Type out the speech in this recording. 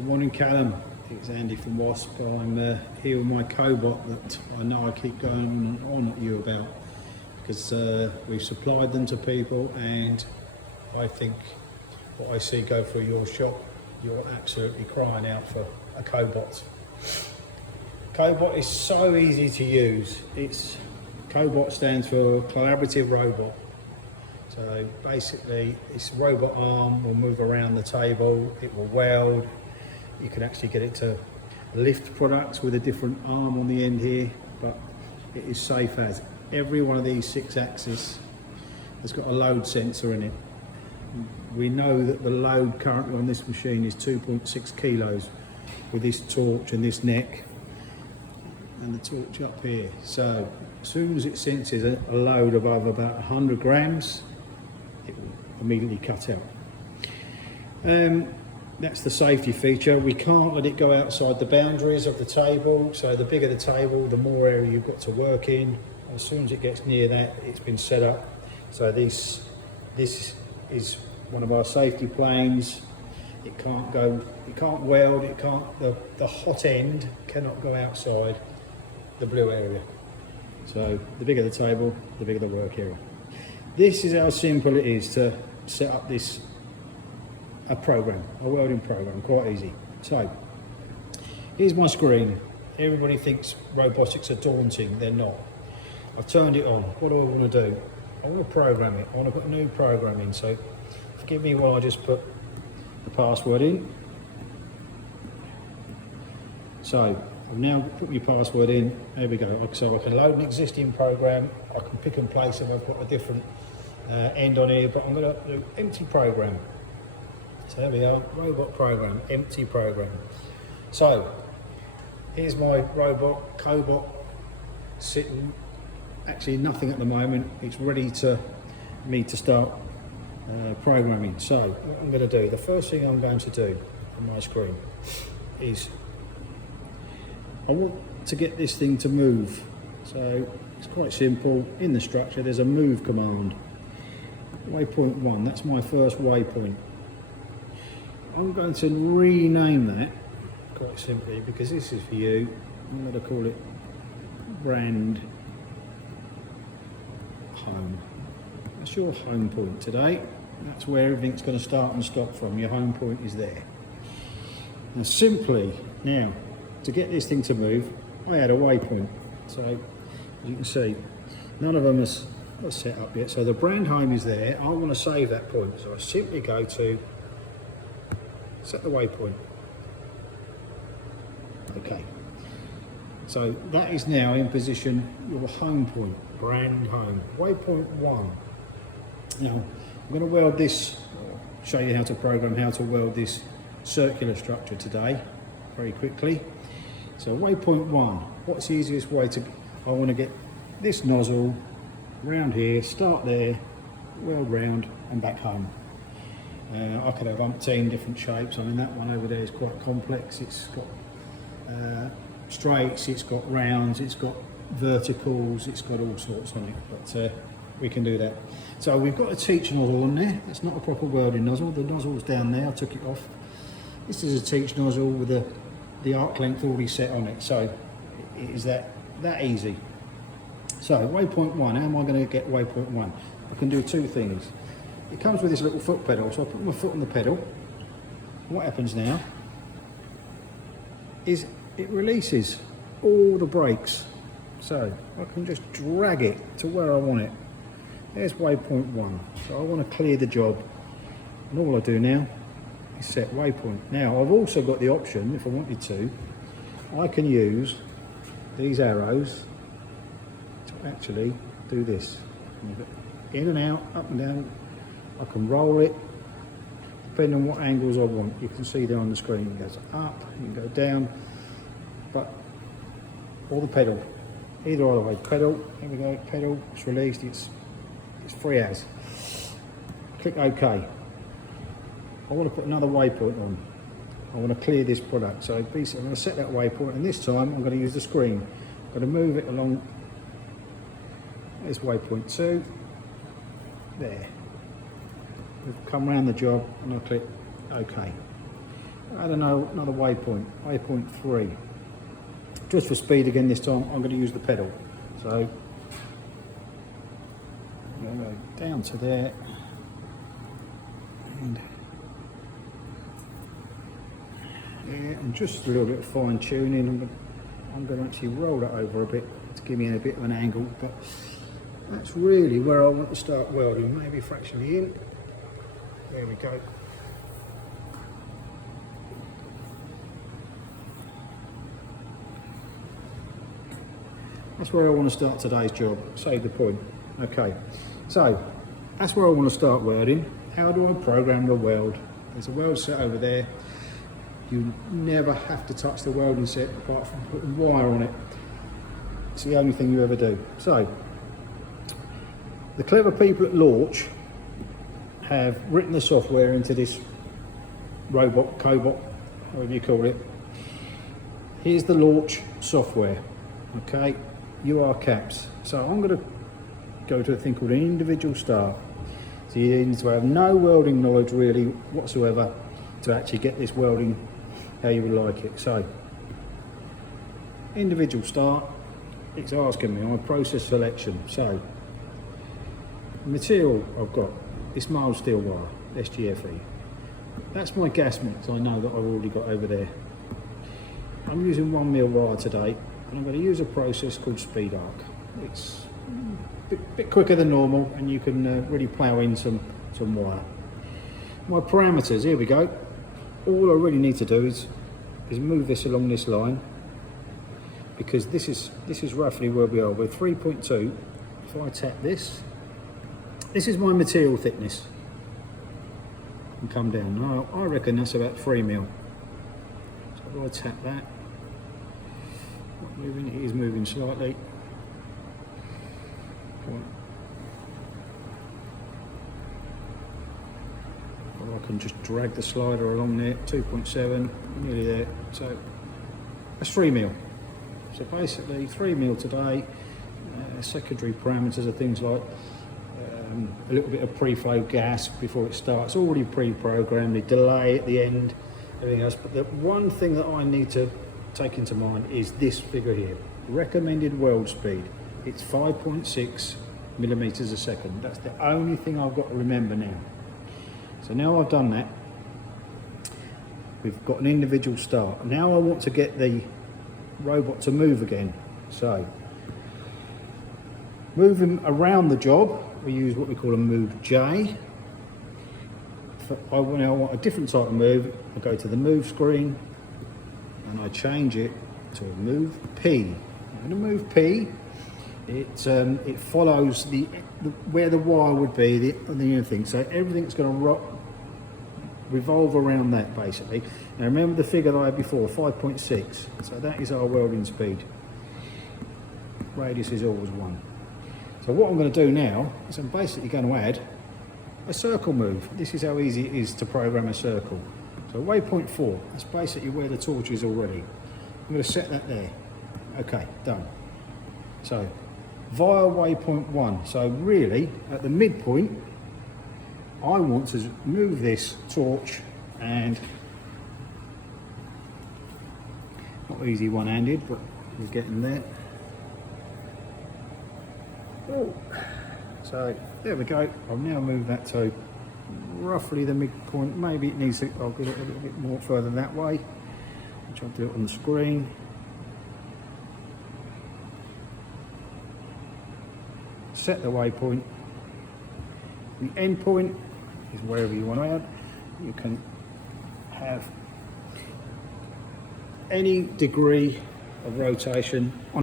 Good morning, Callum. It's Andy from Wasp. I'm here with my Cobot that I know I keep going on at you about because we've supplied them to people, and I think what I see go through your shop, you're absolutely crying out for a Cobot. Cobot is so easy to use. Cobot stands for Collaborative Robot. So basically, this robot arm will move around the table, it will weld. You can actually get it to lift products with a different arm on the end here, but it is safe as. Every one of these 6 axes has got a load sensor in it. We know that the load currently on this machine is 2.6 kilos with this torch and this neck and the torch up here. So as soon as it senses a load above about 100 grams, it will immediately cut out. That's the safety feature. We can't let it go outside the boundaries of the table, so the bigger the table, the more area you've got to work in. As soon as it gets near that, it's been set up. So this is one of our safety planes. It can't weld, the hot end cannot go outside the blue area. So the bigger the table, the bigger the work area. This is how simple it is to set up a welding program, quite easy. So here's my screen. Everybody thinks robotics are daunting, they're not. I've turned it on. What do I want to do? I want to program it. I want to put a new program in. So forgive me while I just put the password in. So I've now put my password in. There we go. So I can load an existing program. I can pick and place if I've got a different end on here, but I'm going to do empty program. So there we are, robot program, empty program. So here's my robot Cobot sitting, actually nothing at the moment. It's ready to me to start programming. So what I'm going to do, the first thing I'm going to do on my screen is I want to get this thing to move. So it's quite simple. In the structure there's a move command. Waypoint 1, that's my first waypoint. I'm going to rename that quite simply because this is for you. I'm going to call it brand home. That's your home point today. That's where everything's going to start and stop from. Your home point is there. Now simply, now to get this thing to move, I had a waypoint. So as you can see, none of them are set up yet. So the brand home is there. I want to save that point. So I simply go to set the waypoint. Okay. So that is now in position your home point, brand home. Waypoint 1. Now I'm going to weld this, show you how to program how to weld this circular structure today, very quickly. So waypoint 1, what's the easiest way to, I want to get this nozzle round here, start there, weld round and back home. I could have umpteen different shapes. I mean, that one over there is quite complex. It's got straights, it's got rounds, it's got verticals, it's got all sorts on it, but we can do that. So we've got a teach nozzle on there. It's not a proper welding nozzle. The nozzle's down there, I took it off. This is a teach nozzle with the arc length already set on it, so it is that easy. So waypoint 1, how am I going to get waypoint 1? I can do 2 things. It comes with this little foot pedal, so I put my foot on the pedal. What happens now is it releases all the brakes. So I can just drag it to where I want it. There's waypoint 1. So I want to clear the job. And all I do now is set waypoint. Now I've also got the option, if I wanted to, I can use these arrows to actually do this. In and out, up and down. I can roll it depending on what angles I want. You can see there on the screen it goes up, you can go down, but or the pedal, either way. Pedal, here we go, pedal, it's released, it's free as. Click OK. I want to put another waypoint on. I want to clear this product, so basically I'm going to set that waypoint, and this time I'm going to use the screen. I'm going to move it along. There's waypoint 2. There. We've come around the job and I'll click OK. I don't know, another waypoint, waypoint 3. Just for speed again this time, I'm going to use the pedal. So I'm going to go down to there, and yeah, and just a little bit of fine tuning. I'm going to actually roll it over a bit to give me a bit of an angle, but that's really where I want to start welding, maybe fractionally in. There we go. That's where I want to start today's job, save the point. Okay, so that's where I want to start welding. How do I program the weld? There's a weld set over there. You never have to touch the welding set apart from putting wire on it. It's the only thing you ever do. So, the clever people at Lorch have written the software into this robot, Cobot, whatever you call it. Here's the Lorch software, okay? UR caps. So I'm going to go to a thing called an individual start. So you need to have no welding knowledge really whatsoever to actually get this welding how you would like it. So individual start, it's asking me on a process selection. So material I've got this mild steel wire, SGFE. That's my gas mix I know that I've already got over there. I'm using 1mm wire today, and I'm going to use a process called speed arc. It's a bit quicker than normal, and you can really plough in some wire. My parameters, here we go. All I really need to do is move this along this line, because this is roughly where we are. We're 3.2. If I tap this is my material thickness, and come down. Now I reckon that's about 3mm. So if I tap that, not moving, it is moving slightly. Or I can just drag the slider along there, 2.7, nearly there. So that's 3mm. So basically 3mm today. Secondary parameters are things like a little bit of pre-flow gas before it starts, already pre-programmed, the delay at the end, everything else. But the one thing that I need to take into mind is this figure here, recommended weld speed. It's 5.6 millimeters a second. That's the only thing I've got to remember now. So now I've done that, we've got an individual start. Now I want to get the robot to move again. So moving around the job, we use what we call a move J. When I want a different type of move, I go to the move screen and I change it to a move P. And a move P, it follows where the wire would be, the other thing. So everything's going to revolve around that basically. Now remember the figure that I had before, 5.6. So that is our welding speed. Radius is always 1. So what I'm going to do now is I'm basically going to add a circle move. This is how easy it is to program a circle. So waypoint 4, that's basically where the torch is already. I'm going to set that there. Okay, done. So via waypoint 1. So really at the midpoint, I want to move this torch, and not easy one-handed, but we're getting there. Oh. So there we go. I'll now move that to roughly the midpoint. Maybe it needs to, I'll get it a little bit more further that way, which I'll do it on the screen. Set the waypoint. The end point is wherever you want to add. You can have any degree of rotation on